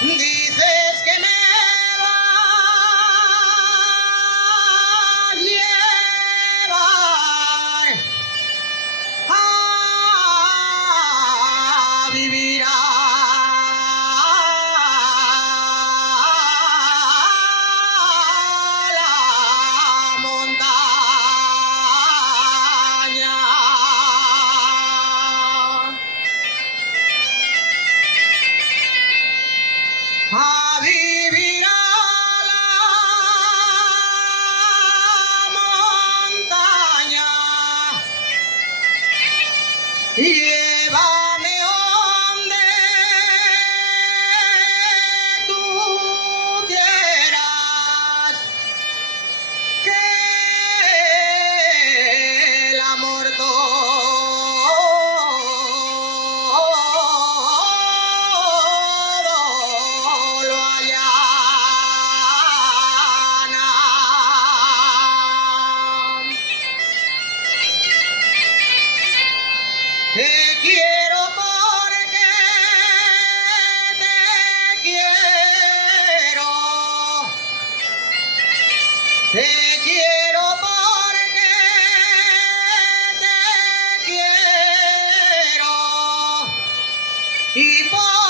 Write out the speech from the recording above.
Dices que me vas a llevar a vivir a la montaña. A vivir a la montaña. Llévame donde tú quieras, que el amor todo lo allana. Te quiero porque te quiero. Te quiero porque te quiero. Y por